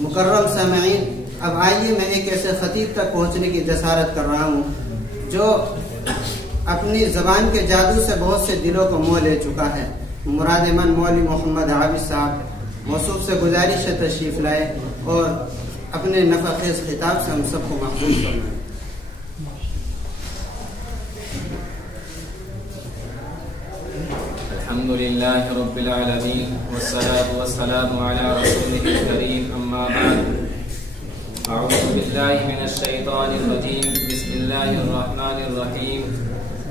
مکرم سامعین، اب آئیے میں ایک ایسے خطیب تک پہنچنے کی جسارت کر رہا ہوں جو اپنی زبان کے جادو سے بہت سے دلوں کو موہ لے چکا ہے۔ مراد من مولوی محمد عابد صاحب موصوف سے گزارش ہے تشریف لائے اور اپنے نفع خیز خطاب سے ہم سب کو محفوظ کرنا ہے۔ الحمد لله رب العالمين والصلاة والسلام على رسوله الكريم أما بعد أعوذ بالله من الشيطان الرجيم بسم الله الرحمن الرحيم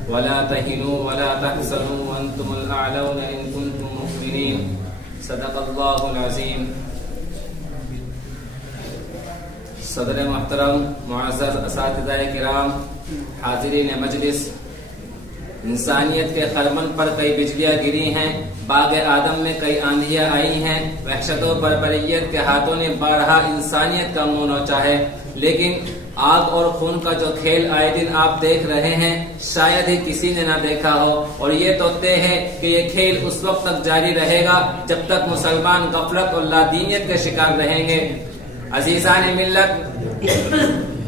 ولا تهنوا ولا تحزنوا وأنتم الأعلون إن كنتم مؤمنين صدق الله العظيم۔ صدر محترم، معزز اساتذہ کرام، حاضرین مجلس، انسانیت کے خرمن پر کئی بجلیاں گری ہیں، باغ آدم میں کئی آندھیاں آئی ہیں، وحشت و بربریت کے ہاتھوں نے بارہا انسانیت کا منہ نوچا ہے، لیکن آگ اور خون کا جو کھیل آئے دن آپ دیکھ رہے ہیں شاید ہی کسی نے نہ دیکھا ہو، اور یہ تو طے ہے کہ یہ کھیل اس وقت تک جاری رہے گا جب تک مسلمان غفلت اور لادینیت کے شکار رہیں گے۔ عزیزان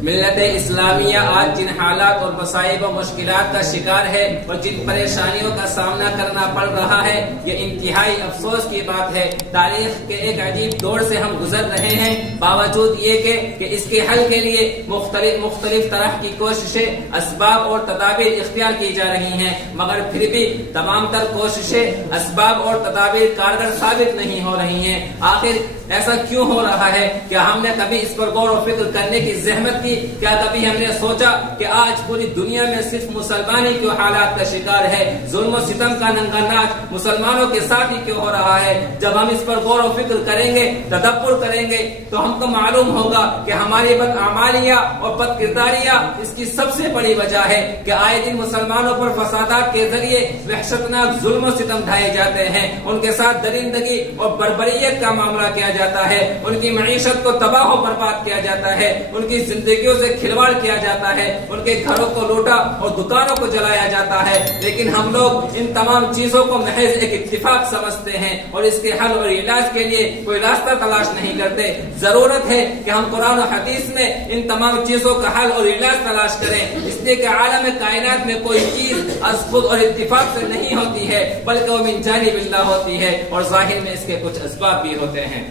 ملت اسلامیہ آج جن حالات اور مصائب و مشکلات کا شکار ہے اور جن پریشانیوں کا سامنا کرنا پڑ رہا ہے، یہ انتہائی افسوس کی بات ہے۔ تاریخ کے ایک عجیب دور سے ہم گزر رہے ہیں، باوجود یہ کہ اس کے حل کے لیے مختلف طرح کی کوششیں، اسباب اور تدابیر اختیار کی جا رہی ہیں، مگر پھر بھی تمام تر کوششیں، اسباب اور تدابیر کارگر ثابت نہیں ہو رہی ہیں۔ آخر ایسا کیوں ہو رہا ہے؟ کیا ہم نے کبھی اس پر غور و فکر کرنے کی زحمت کی؟ کیا کبھی ہم نے سوچا کہ آج پوری دنیا میں صرف مسلمان ہی کیوں حالات کا شکار ہے؟ ظلم و ستم کا ننگا ناچ مسلمانوں کے ساتھ ہی کیوں ہو رہا ہے؟ جب ہم اس پر غور و فکر کریں گے، تدبر کریں گے، تو ہم کو معلوم ہوگا کہ ہماری بدعمالیاں اور بد کرداریاں اس کی سب سے بڑی وجہ ہے کہ آئے دن مسلمانوں پر فسادات کے ذریعے وحشتناک ظلم و ستم ڈھائے جاتے ہیں، ان کے ساتھ درندگی اور بربریت کا معاملہ کیا جاتا ہے، ان کی معیشت کو تباہ و برباد کیا جاتا ہے، ان کی زندگیوں سے کھلواڑ کیا جاتا ہے، ان کے گھروں کو لوٹا اور دکانوں کو جلایا جاتا ہے، لیکن ہم لوگ ان تمام چیزوں کو محض ایک اتفاق سمجھتے ہیں اور اس کے حل اور علاج کے لیے کوئی راستہ تلاش نہیں کرتے۔ ضرورت ہے کہ ہم قرآن و حدیث میں ان تمام چیزوں کا حل اور علاج تلاش کریں، اس لیے کہ عالم کائنات میں کوئی چیز از خود اور اتفاق سے نہیں ہوتی ہے، بلکہ وہ من جانب اللہ ہوتی ہے، اور ظاہر میں اس کے کچھ اسباب بھی ہوتے ہیں۔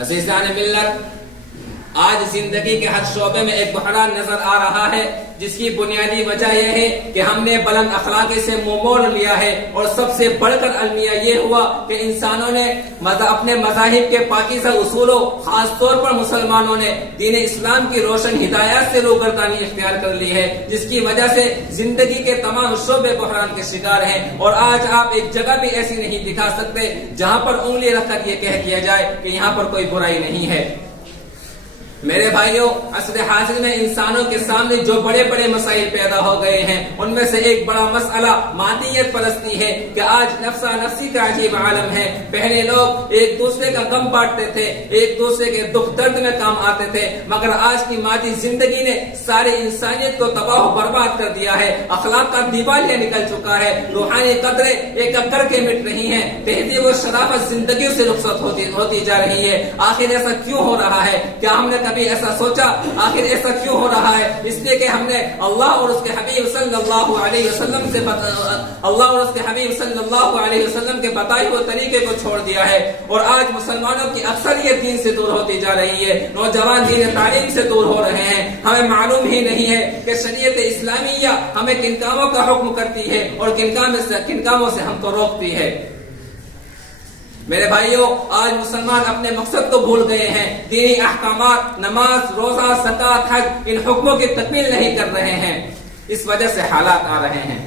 عزیزان ملت، آج زندگی کے ہر شعبے میں ایک بحران نظر آ رہا ہے، جس کی بنیادی وجہ یہ ہے کہ ہم نے بلند اخلاقی سے منہ موڑ لیا ہے، اور سب سے بڑھ کر المیہ یہ ہوا کہ انسانوں نے اپنے مذاہب کے پاکیزہ اصولوں، خاص طور پر مسلمانوں نے دین اسلام کی روشن ہدایات سے روگردانی اختیار کر لی ہے، جس کی وجہ سے زندگی کے تمام شعبے بحران کے شکار ہیں، اور آج آپ ایک جگہ بھی ایسی نہیں دکھا سکتے جہاں پر انگلی رکھ کر یہ کہہ دیا جائے کہ یہاں پر کوئی برائی نہیں ہے۔ میرے بھائیوں، عصر حاضر میں انسانوں کے سامنے جو بڑے بڑے مسائل پیدا ہو گئے ہیں، ان میں سے ایک بڑا مسئلہ مادیت پرستی ہے کہ آج نفسا نفسی کا عجیب عالم ہے۔ پہلے لوگ ایک دوسرے کا غم بانٹتے تھے، ایک دوسرے کے دکھ درد میں کام آتے تھے، مگر آج کی مادی زندگی نے ساری انسانیت کو تباہ و برباد کر دیا ہے، اخلاق کا دیوالیہ نکل چکا ہے، روحانی قدریں ایک کر کے مٹ رہی ہیں، تہذیب و شرافت زندگیوں سے رخصت ہوتی جا رہی ہے۔ آخر ایسا کیوں ہو رہا ہے؟ کیا ہم نے کبھی ایسا سوچا؟ آخر ایسا کیوں ہو رہا ہے؟ اس لیے کہ ہم نے اللہ اور اس کے حبیب صلی اللہ علیہ وسلم کے بتائے ہوئے طریقے کو چھوڑ دیا ہے، اور آج مسلمانوں کی اکثریت دین سے دور ہوتی جا رہی ہے، نوجوان دین تعلیم سے دور ہو رہے ہیں۔ ہمیں معلوم ہی نہیں ہے کہ شریعت اسلامیہ ہمیں کن کاموں کا حکم کرتی ہے اور کن کاموں سے ہم کو روکتی ہے۔ میرے بھائیوں، آج مسلمان اپنے مقصد کو بھول گئے ہیں، دینی احکامات، نماز، روزہ، زکوٰۃ، حج، ان حکموں کی تکمیل نہیں کر رہے ہیں، اس وجہ سے حالات آ رہے ہیں۔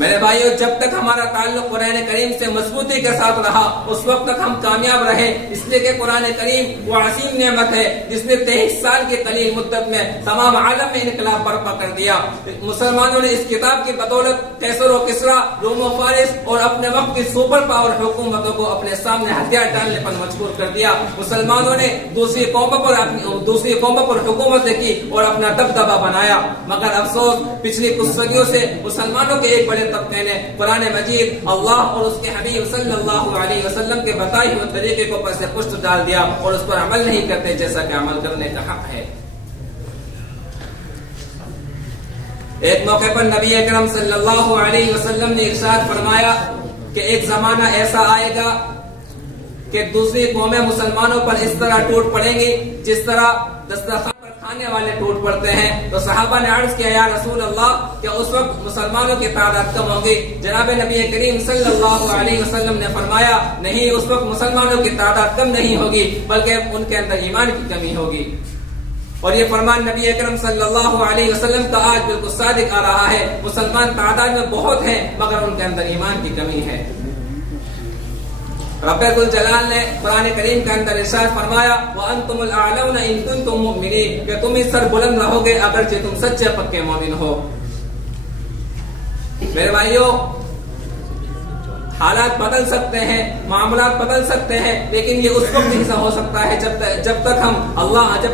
میرے بھائیوں، جب تک ہمارا تعلق قرآن کریم سے مضبوطی کے ساتھ رہا اس وقت تک ہم کامیاب رہے، اس لیے کہ قرآن کریم وہ عظیم نعمت ہے جس نے 23 سال کی قلیل مدت میں تمام عالم میں انقلاب برپا کر دیا۔ مسلمانوں نے اس کتاب کی بدولت قیصر و کسریٰ، روم و فارس اور اپنے وقت کی سپر پاور حکومتوں کو اپنے سامنے ہتھیار ڈالنے پر مجبور کر دیا۔ مسلمانوں نے دوسری قوموں پر حکومتیں کی اور اپنا دبدبہ بنایا، مگر افسوس پچھلی کچھ صدیوں سے مسلمانوں کے ایک بڑے طبقے نے قرآن مجید اللہ اور اس کے حبیب صلی اللہ علیہ وسلم کے بتائے ہوئے طریقے کو پر سے پشت ڈال دیا اور اس پر عمل نہیں کرتے جیسا کہ عمل کرنے کا حق ہے۔ ایک موقع پر نبی اکرم صلی اللہ علیہ وسلم نے ارشاد فرمایا کہ ایک زمانہ ایسا آئے گا کہ دوسری قومیں مسلمانوں پر اس طرح ٹوٹ پڑیں گی جس طرح دسترخوان پر کھانے والے ٹوٹ پڑتے ہیں۔ تو صحابہ نے عرض کیا یا رسول اللہ کہ اس وقت مسلمانوں کی تعداد کم ہوگی؟ جناب نبی کریم صلی اللہ علیہ وسلم نے فرمایا نہیں، اس وقت مسلمانوں کی تعداد کم نہیں ہوگی بلکہ ان کے اندر ایمان کی کمی ہوگی۔ اور یہ فرمان نبی اکرم صلی اللہ علیہ وسلم کا آج بالکل صادق آ رہا ہے، مسلمان تعداد میں بہت ہیں مگر ان کے اندر ایمان کی کمی ہے۔ رب الجلال نے قرآن کریم کے اندر ارشاد فرمایا وَأَنْتُمُ الْأَعْلَوْنَ إِن كُنتُم مُؤْمِنِينَ کہ تم ہی سر بلند رہو گے اگرچہ تم سچے پکے مومن ہو۔ میرے بھائیوں، حالات بدل سکتے ہیں، معاملات بدل سکتے ہیں، لیکن یہ اس وقت نہیں ہو سکتا ہے جب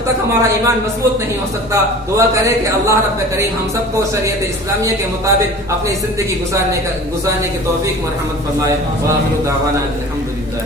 تک ہمارا ایمان مضبوط نہیں ہو سکتا۔ دعا کریں کہ اللہ رب کریم ہم سب کو شریعت اسلامیہ کے مطابق اپنی زندگی گزارنے کی توفیق مرحمت فرمائے۔ وآخر دعوانا الحمدللہ۔